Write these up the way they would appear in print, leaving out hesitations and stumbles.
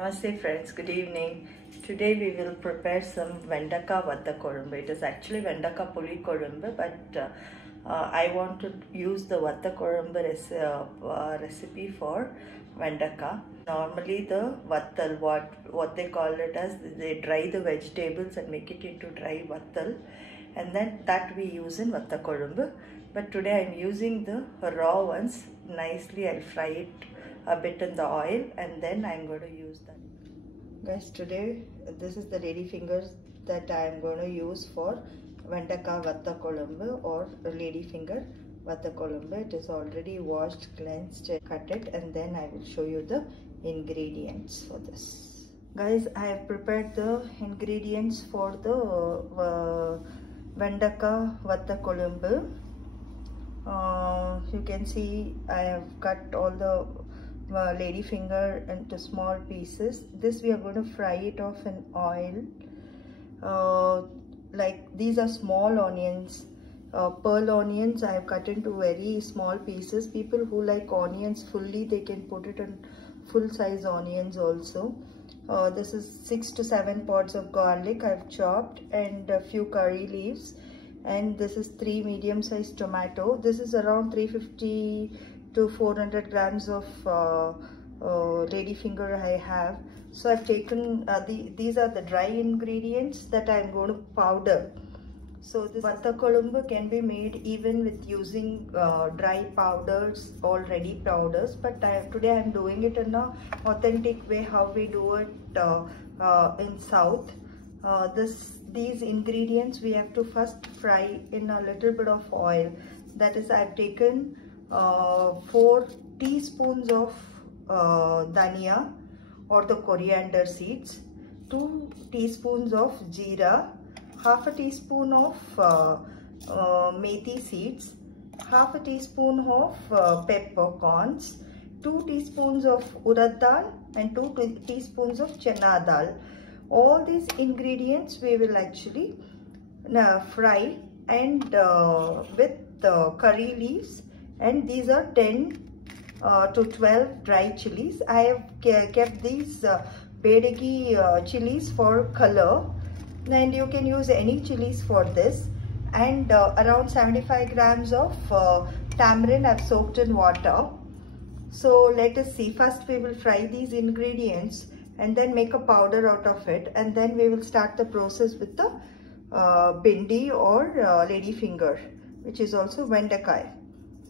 Namaste friends, good evening. Today we will prepare some Vendaka Vatta Kolumbu. It is actually Vendaka Puli Kolumbu, but I want to use the Vatta Kolumbu recipe for Vendaka. Normally the Vattal, what they call it as, they dry the vegetables and make it into dry Vattal, and then that we use in Vatta Kolumbu. But today I am using the raw ones. Nicely I'll fry it a bit in the oil and then I'm going to use that. Guys, today this is the lady fingers that I am going to use for Vendaka Vatta Kolumbu or lady finger Vatta Kolumbu. It is already washed, cleansed, cut it, and then I will show you the ingredients for this. Guys, I have prepared the ingredients for the Vendaka Vatta Kolumbu. You can see I have cut all the lady finger into small pieces. This we are going to fry it off in oil. Like these are small onions, pearl onions. I have cut into very small pieces. People who like onions fully, they can put it in full size onions also. This is 6 to 7 pods of garlic I've chopped, and a few curry leaves, and this is 3 medium sized tomato. This is around 350 to 400 grams of lady finger I have. So I've taken these are the dry ingredients that I'm going to powder. So this Vatta Kolumbu can be made even with using dry powders, already powders, but today I'm doing it in a authentic way, how we do it in South. These ingredients we have to first fry in a little bit of oil. That is, I've taken 4 teaspoons of dhania or the coriander seeds, 2 teaspoons of jeera, half a teaspoon of methi seeds, half a teaspoon of peppercorns, 2 teaspoons of urad dal, and 2 teaspoons of chana dal. All these ingredients we will actually fry, and with curry leaves, and these are 10 to 12 dry chilies. I have kept these Bedagi chilies for color, and you can use any chilies for this, and around 75 grams of tamarind I've soaked in water. So let us see. First we will fry these ingredients and then make a powder out of it, and then we will start the process with the bindi or lady finger, which is also vendakai.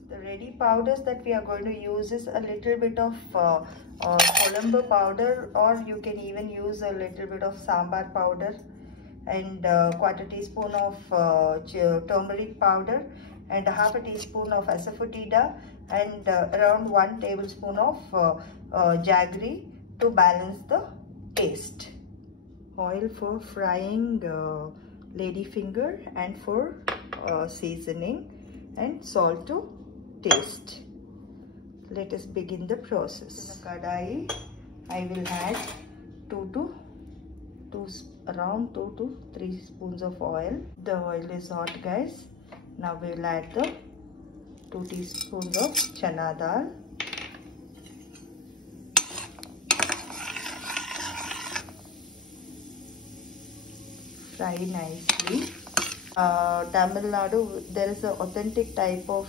The ready powders that we are going to use is a little bit of Colombo powder, or you can even use a little bit of sambar powder, and quarter teaspoon of turmeric powder, and half a teaspoon of asafoetida, and around 1 tablespoon of jaggery to balance the taste. Oil for frying lady finger and for seasoning, and salt to taste. Let us begin the process. In a kadai, I will add around 2 to 3 spoons of oil. The oil is hot, guys. Now we will add the 2 teaspoons of chana dal, fry nicely. Tamil Nadu, there is an authentic type of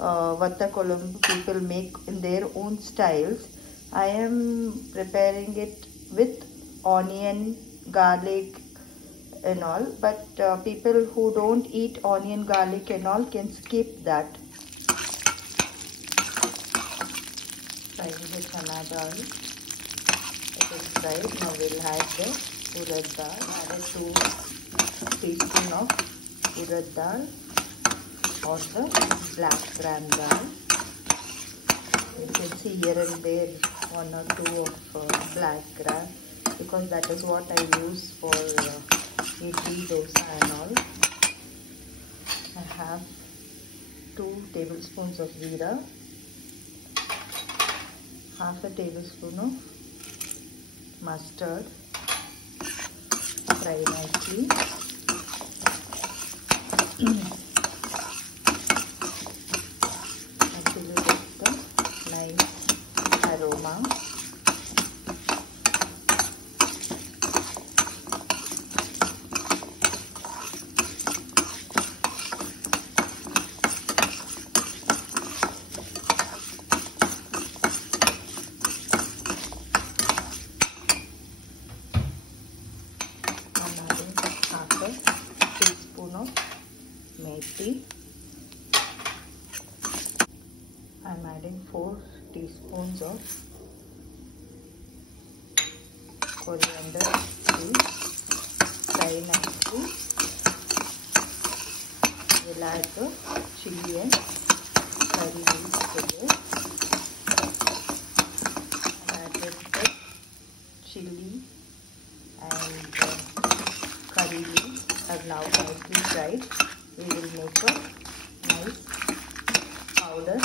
Vatta Kolumbu people make in their own styles. I am preparing it with onion, garlic and all, but people who don't eat onion, garlic and all can skip that. Frying the chana dal. It is fried. Now we'll add the urad dal. Add 2 teaspoons of urad dal or the black gram dal. You can see here and there 1 or 2 of black gram, because that is what I use for idli, dosa and all. I have 2 tablespoons of jeera, half a tablespoon of mustard. Fry nicely. Until you get the nice aroma. teaspoons of coriander leaves. Fry nicely. We'll add the chili and curry leaves to this. Added the chili and curry leaves are now nicely fried. We will make a nice powder.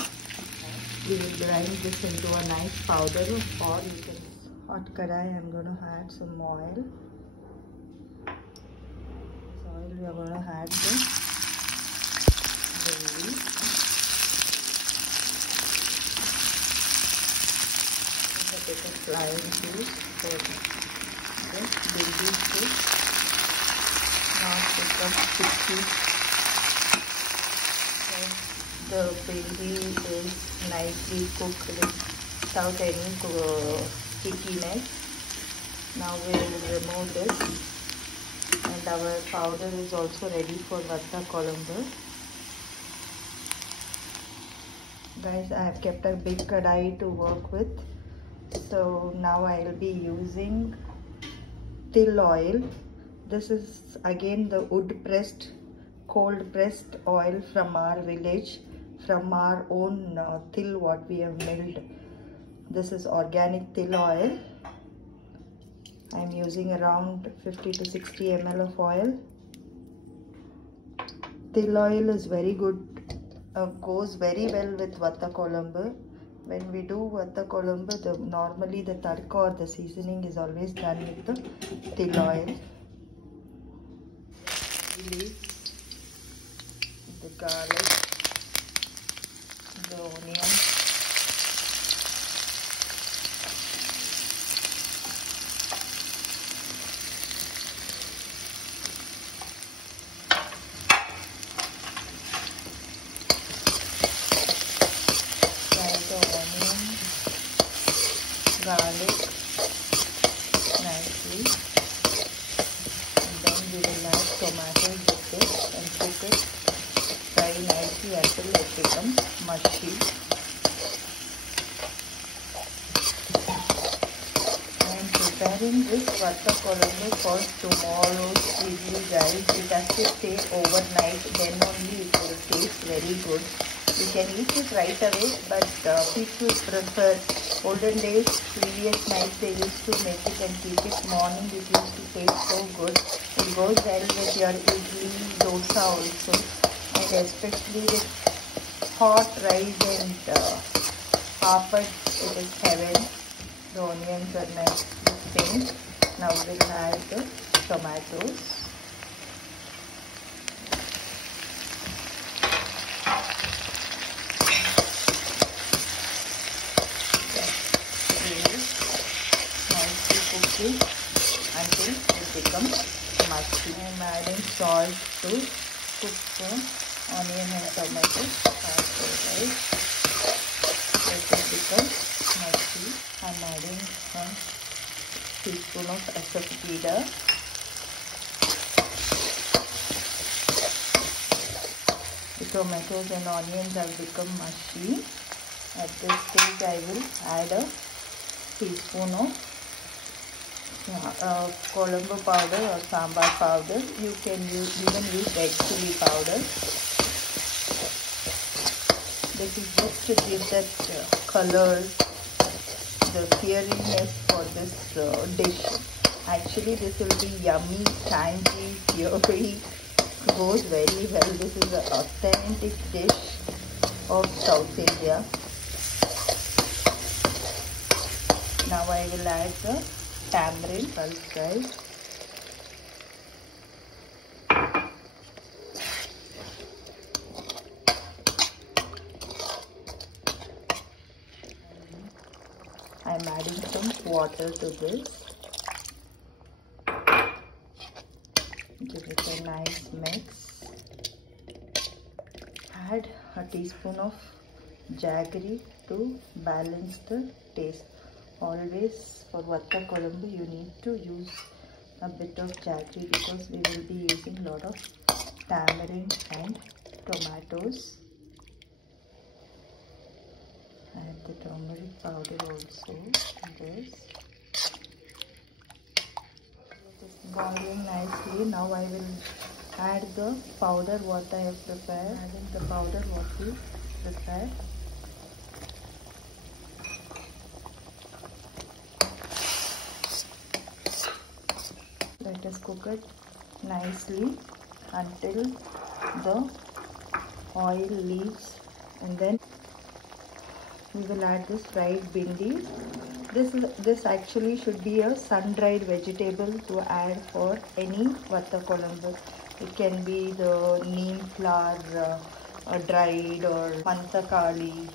We will grind this into a nice powder, or you can hot kadai. I'm going to add some oil. This oil we are going to add the leaves. A bit of flying juice for this baby to not become sticky. The baby is nicely cooked without any stickiness. Now we will remove this, and our powder is also ready for Vatta Kolambu. Guys, I have kept a big kadai to work with, so now I will be using til oil. This is again the wood pressed, cold pressed oil from our village, from our own til what we have milled. This is organic til oil. I am using around 50 to 60 ml of oil. Til oil is very good, goes very well with Vatta Kolambu. When we do Vatta Kolambu, normally the tadka or the seasoning is always done with the til oil. The garlic, the onion, garlic nicely, and then we will add tomatoes with it and cook it, fry nicely until it becomes mushy. I am preparing this Vatta Kolambu for tomorrow's review, guys. It has to stay overnight, then only it will taste very good. You can eat it right away, but people prefer. Olden days, previous nights, they used to make it and keep it. Morning, it used to taste so good. It goes well with your idli, dosa also, and especially with hot rice and papad, it is heaven. The onions are nicely pink. Now we'll add the tomatoes. Until it becomes mushy. I am adding salt to cook the onion and tomato faster, right? Let it become mushy. I am adding 1 teaspoon of asafoetida. The tomatoes and onions have become mushy. At this stage, I will add a teaspoon of Kolambu powder or sambar powder. You can even use red chili powder. This is just to give that color, the fieriness for this dish. Actually, this will be yummy, tangy, fiery. Goes very well. This is an authentic dish of South India. Now I will add the tamarind pulse, guys. I am adding some water to this. Give it a nice mix. Add a teaspoon of jaggery to balance the taste. Always for Vatta Kolambu you need to use a bit of jaggery because we will be using a lot of tamarind and tomatoes. Add the turmeric powder also in this. It is boiling nicely. Now I will add the powder what I have prepared. Adding the powder what we prepared. Let us cook it nicely until the oil leaves, and then we will add this fried bhindi. This actually should be a sun-dried vegetable to add for any vatta kolambu. It can be the neem flower dried, or mantakali,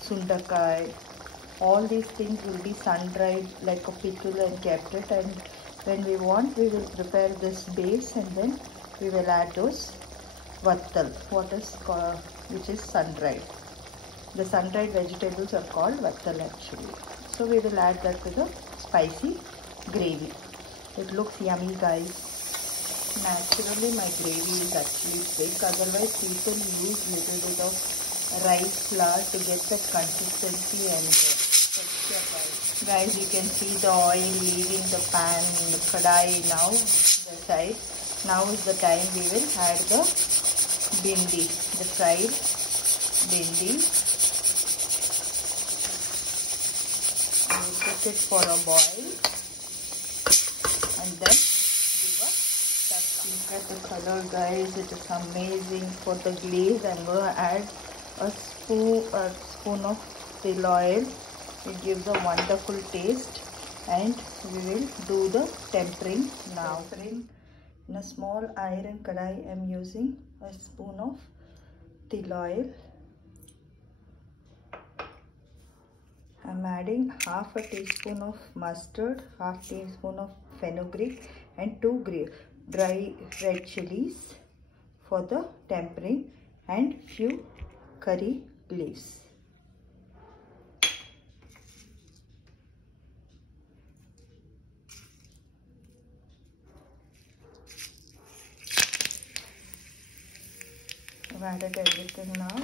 sundakai. All these things will be sun-dried like a pickle and kept it, and when we want we will prepare this base and then we will add those vattal, which is sun-dried. The sun-dried vegetables are called vattal actually. So we will add that to the spicy gravy. It looks yummy, guys. Naturally my gravy is actually thick, otherwise people use little bit of rice flour to get the consistency and texture right. Guys, you can see the oil leaving the pan, the kadai now, the side. Now is the time we will add the bhindi, the fried bhindi. We will put it for a boil and then give a touch. Look at the color, guys, it is amazing. For the glaze I'm going to add a spoon of til oil. It gives a wonderful taste, and we will do the tempering now. In a small iron kadai I am using a spoon of til oil. I am adding half a teaspoon of mustard, half teaspoon of fenugreek, and 2 dry red chilies for the tempering, and few curry leaves. I've added everything now.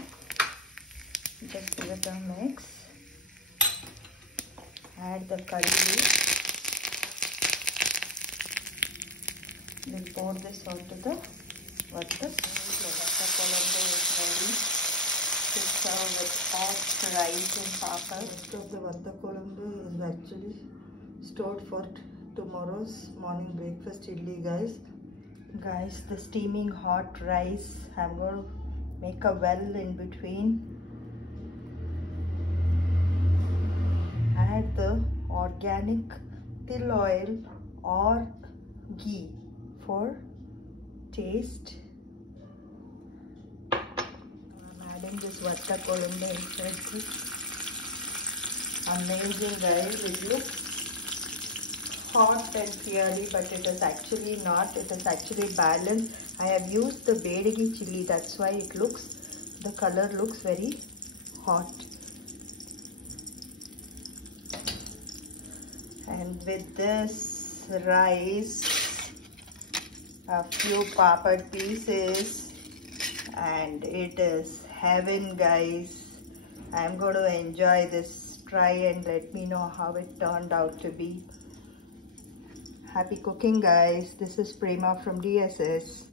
Just give it a mix. Add the curry leaf. We'll pour this onto the vattal. The vatta kolambu is ready to serve with hot rice and papad. Most of the vatta kolambu is actually stored for tomorrow's morning breakfast idli, guys. Guys, the steaming hot rice, I'm going to make a well in between. Add the organic til oil or ghee for taste. I'm adding this vatta kolambu inside this. Amazing, guys. It looks hot and fiery, but it is actually not. It is actually balanced. I have used the bedigi chili, that's why the color looks very hot. And with this rice, a few papad pieces, and it is heaven, guys. I'm going to enjoy this. Try and let me know how it turned out to be. Happy cooking, guys. This is Prema from DSS.